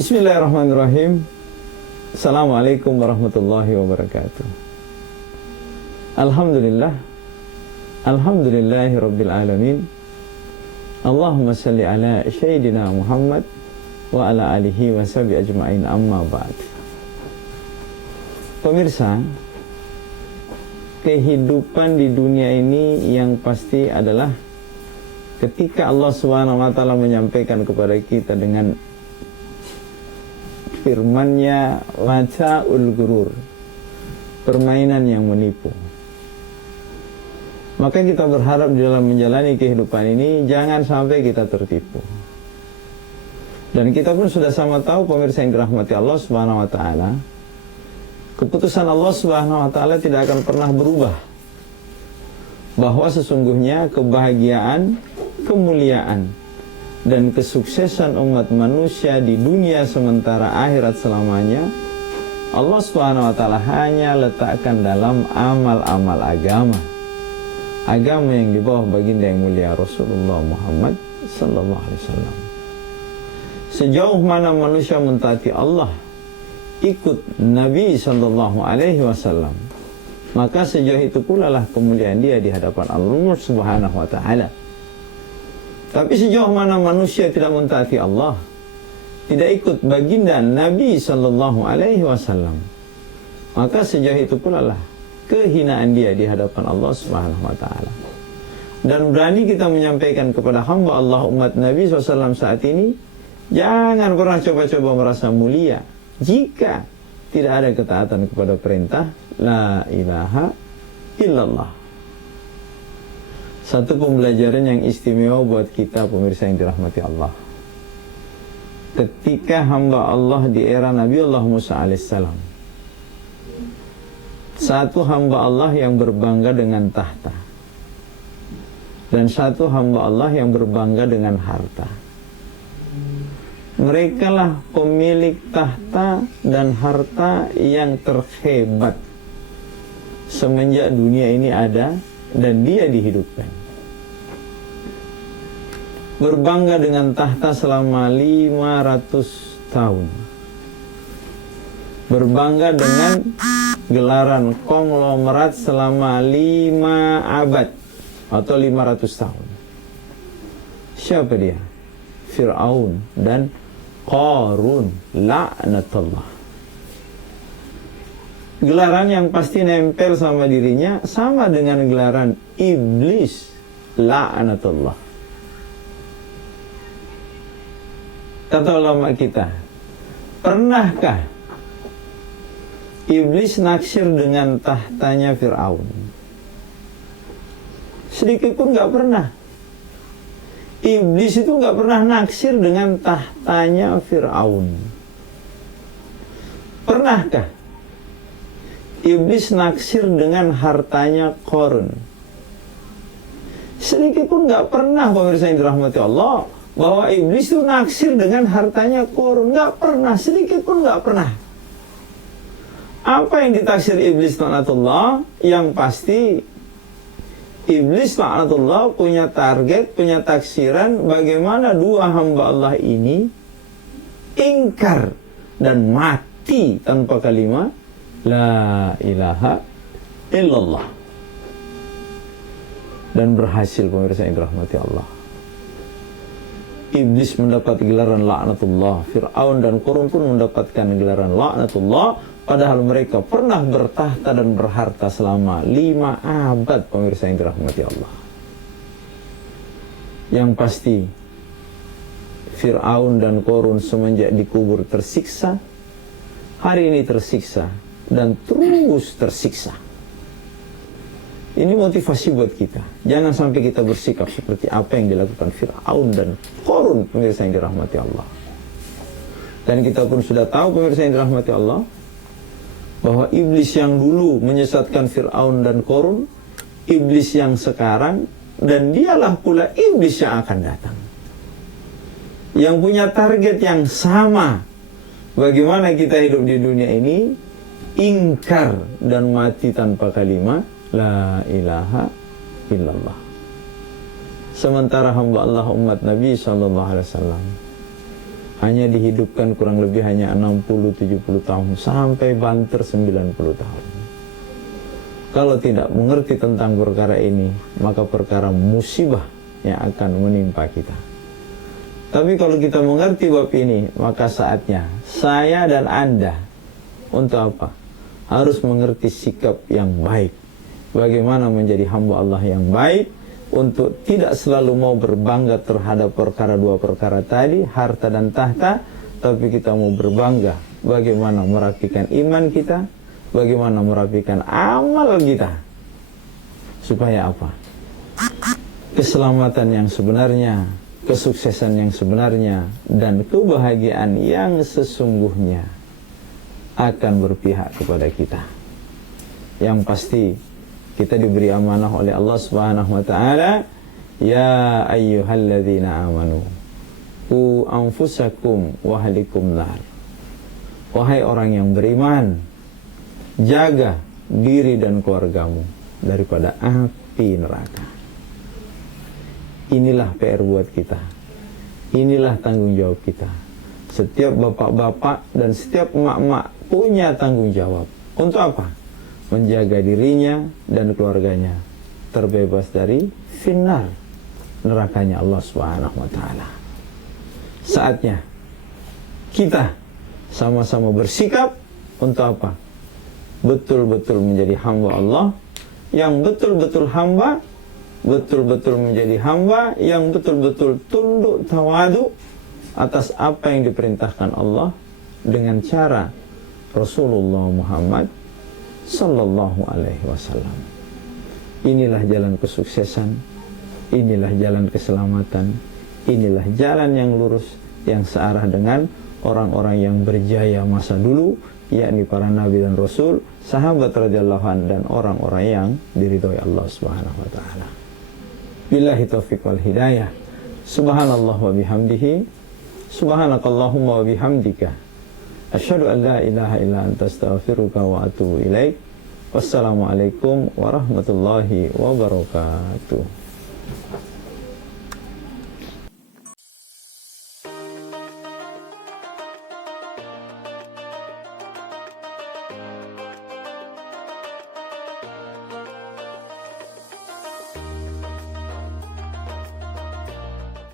Bismillahirrahmanirrahim. Assalamualaikum warahmatullahi wabarakatuh. Alhamdulillah. Alhamdulillahi rabbil alamin. Allahumma salli ala Sayyidina Muhammad wa ala alihi wa sahbihi ajma'in, amma ba'd. Pemirsa, kehidupan di dunia ini yang pasti adalah ketika Allah SWT menyampaikan kepada kita dengan firman-Nya, mata'ul gurur, permainan yang menipu. Maka kita berharap di dalam menjalani kehidupan ini jangan sampai kita tertipu. Dan kita pun sudah sama tahu, pemirsa yang dirahmati Allah Subhanahu wa taala, keputusan Allah Subhanahu wa taala tidak akan pernah berubah. Bahwa sesungguhnya kebahagiaan, kemuliaan, dan kesuksesan umat manusia di dunia sementara akhirat selamanya, Allah Subhanahu wa taala hanya letakkan dalam amal-amal agama. Agama yang di bawah baginda yang mulia Rasulullah Muhammad sallallahu alaihi wasallam. Sejauh mana manusia mentaati Allah, ikut Nabi sallallahu alaihi wasallam, maka sejauh itu pula lah kemuliaan dia di hadapan Allah Subhanahu wa taala. Tapi sejauh mana manusia tidak mentaati Allah, tidak ikut baginda Nabi sallallahu alaihi wasallam, maka sejauh itu pula lah kehinaan dia di hadapan Allah Subhanahu wa taala. Dan berani kita menyampaikan kepada hamba Allah umat Nabi SAW saat ini, jangan pernah coba-coba merasa mulia jika tidak ada ketaatan kepada perintah la ilaha illallah. Satu pembelajaran yang istimewa buat kita, pemirsa yang dirahmati Allah. Ketika hamba Allah di era Nabi Allah Musa alaihissalam, satu hamba Allah yang berbangga dengan tahta, dan satu hamba Allah yang berbangga dengan harta. Mereka lah pemilik tahta dan harta yang terhebat semenjak dunia ini ada dan dia dihidupkan. Berbangga dengan tahta selama 500 tahun. Berbangga dengan gelaran konglomerat selama 5 abad atau 500 tahun. Siapa dia? Fir'aun dan Qarun, la'natullah. Gelaran yang pasti nempel sama dirinya sama dengan gelaran iblis, la'natullah. Kata ulama kita, pernahkah iblis naksir dengan tahtanya Fir'aun? Sedikit pun gak pernah. Iblis itu gak pernah naksir dengan tahtanya Fir'aun. Pernahkah iblis naksir dengan hartanya Qarun? Sedikit pun gak pernah, pemirsa yang dirahmati Allah, bahwa iblis itu naksir dengan hartanya Qarun. Gak pernah, sedikit pun gak pernah. Apa yang ditaksir iblis laknatullah? Yang pasti iblis laknatullah punya target, punya taksiran bagaimana dua hamba Allah ini ingkar dan mati tanpa kalimat la ilaha illallah. Dan berhasil, pemirsa yang dirahmati Allah. Iblis mendapat gelaran laknatullah, Fir'aun dan Qarun pun mendapatkan gelaran laknatullah, padahal mereka pernah bertahta dan berharta selama 5 abad, pemirsa yang dirahmati Allah. Yang pasti Fir'aun dan Qarun semenjak dikubur tersiksa, hari ini tersiksa dan terus tersiksa. Ini motivasi buat kita. Jangan sampai kita bersikap seperti apa yang dilakukan Fir'aun dan Qarun, pemirsa yang dirahmati Allah. Dan kita pun sudah tahu, pemirsa yang dirahmati Allah, bahwa iblis yang dulu menyesatkan Fir'aun dan Qarun, iblis yang sekarang, dan dialah pula iblis yang akan datang, yang punya target yang sama. Bagaimana kita hidup di dunia ini, ingkar dan mati tanpa kalimat la ilaha illallah. Sementara hamba Allah umat Nabi SAW hanya dihidupkan kurang lebih hanya 60-70 tahun sampai banter 90 tahun. Kalau tidak mengerti tentang perkara ini, maka perkara musibah yang akan menimpa kita. Tapi kalau kita mengerti bab ini, maka saatnya saya dan Anda untuk apa? Harus mengerti sikap yang baik. Bagaimana menjadi hamba Allah yang baik, untuk tidak selalu mau berbangga terhadap dua perkara tadi, harta dan tahta, tapi kita mau berbangga bagaimana merapikan iman kita, bagaimana merapikan amal kita. Supaya apa? Keselamatan yang sebenarnya, kesuksesan yang sebenarnya, dan kebahagiaan yang sesungguhnya akan berpihak kepada kita. Yang pasti kita diberi amanah oleh Allah Subhanahu wa taala, ya ayyuhalladzina amanu qu anfusakum wa ahlikum nar. Wahai orang yang beriman, jaga diri dan keluargamu daripada api neraka. Inilah PR buat kita. Inilah tanggung jawab kita. Setiap bapak-bapak dan setiap emak-emak punya tanggung jawab. Untuk apa? Menjaga dirinya dan keluarganya terbebas dari finnar, nerakanya Allah Subhanahu wa taala. Saatnya kita sama-sama bersikap untuk apa? Betul-betul menjadi hamba Allah yang betul-betul hamba, betul-betul menjadi hamba yang betul-betul tunduk tawadu atas apa yang diperintahkan Allah dengan cara Rasulullah Muhammad Sallallahu alaihi wasallam. Inilah jalan kesuksesan, inilah jalan keselamatan, inilah jalan yang lurus yang searah dengan orang-orang yang berjaya masa dulu, yakni para nabi dan rasul, sahabat radhiyallahu anhu, dan orang-orang yang diridhoi Allah Subhanahu wa taala. Billahi taufiq wal hidayah. Subhanallah wa bihamdihi, subhanakallahumma wa bihamdika, asyhadu an la ilaha illa anta astaghfiruka wa atubu ilaik. Wassalamualaikum warahmatullahi wabarakatuh.